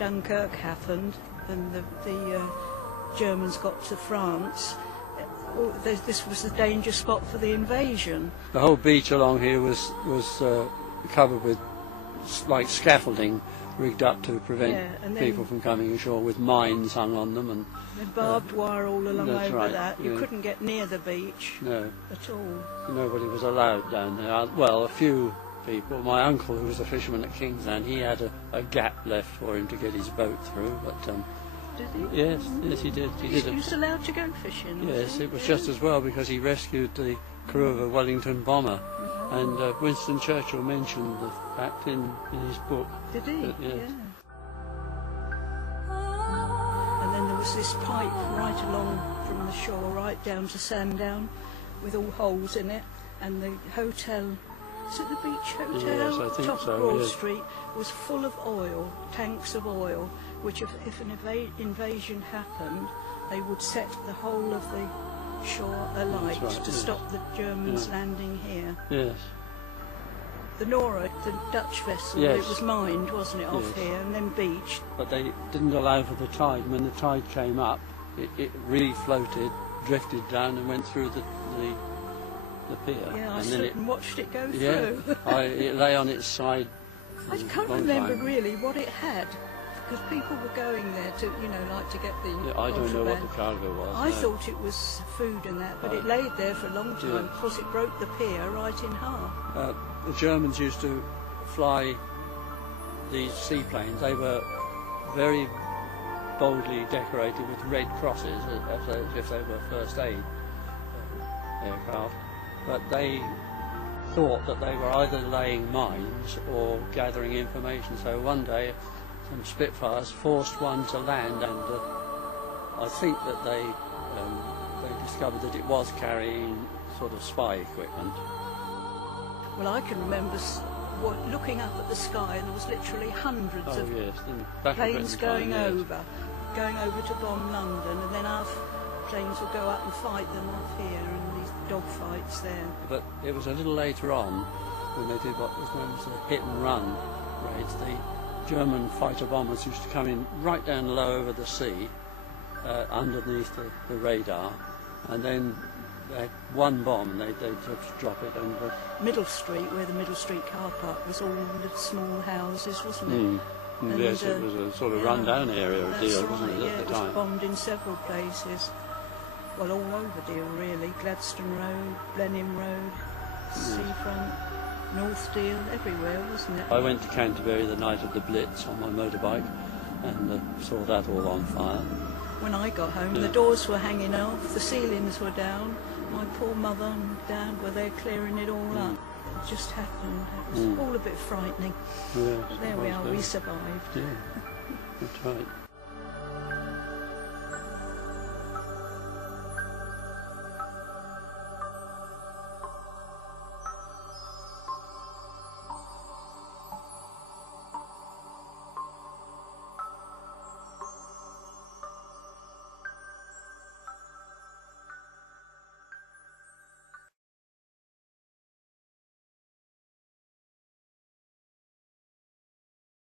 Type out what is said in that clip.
Dunkirk happened and the Germans got to France, this was the danger spot for the invasion. The whole beach along here was covered with like scaffolding rigged up to prevent people from coming ashore, with mines hung on them, and barbed wire all along over right, that. You couldn't get near the beach at all. Nobody was allowed down there. Well, a few people. My uncle, who was a fisherman at Kingsland, he had a gap left for him to get his boat through, but did he? Yes, he did. He was allowed to go fishing? Yes, it was just as well, because he rescued the crew of a Wellington bomber. And Winston Churchill mentioned the fact in his book. Did he? Yes. Yeah. And then there was this pipe right along from the shore, right down to Sandown, with all holes in it. And the hotel, is it the Beach Hotel? Yes, I think top so, of Broad yes. Street, was full of oil, tanks of oil, which if an invasion happened, they would set the whole of the shore alight to stop the Germans landing here. Yes. The Nora, the Dutch vessel, it was mined, wasn't it, off here, and then beached. But they didn't allow for the tide. When the tide came up, it really floated, drifted down, and went through the pier. Yeah, I and stood and watched it go through. It lay on its side. I can't remember really what it had, because people were going there to, like to get the I don't know what the cargo was. I thought it was food and that, but it laid there for a long time, because it broke the pier right in half. The Germans used to fly these seaplanes. They were very boldly decorated with red crosses, as if they were first aid aircraft. But they thought that they were either laying mines or gathering information. So one day, some Spitfires forced one to land, and I think that they discovered that it was carrying sort of spy equipment. Well, I can remember looking up at the sky, and there was literally hundreds of planes going over to bomb London, and then our planes would go up and fight them off here, and these dogfights there. But it was a little later on, when they did what was known as the hit-and-run raids. The German fighter bombers used to come in right down low over the sea, underneath the radar, and then they had one bomb, they'd just drop it. And Middle Street, where the Middle Street car park was, all the small houses, wasn't it? And, yes, it was a sort of run-down area of Deal, wasn't it, at the time? It was bombed in several places. Well, all over Deal, really. Gladstone Road, Blenheim Road, Seafront, North Deal, everywhere, wasn't it? I went to Canterbury the night of the Blitz on my motorbike, and saw that all on fire. When I got home, the doors were hanging off, the ceilings were down. My poor mother and dad were there clearing it all up. It just happened. It was all a bit frightening. Yes, but there we are, we survived. Yeah, that's right.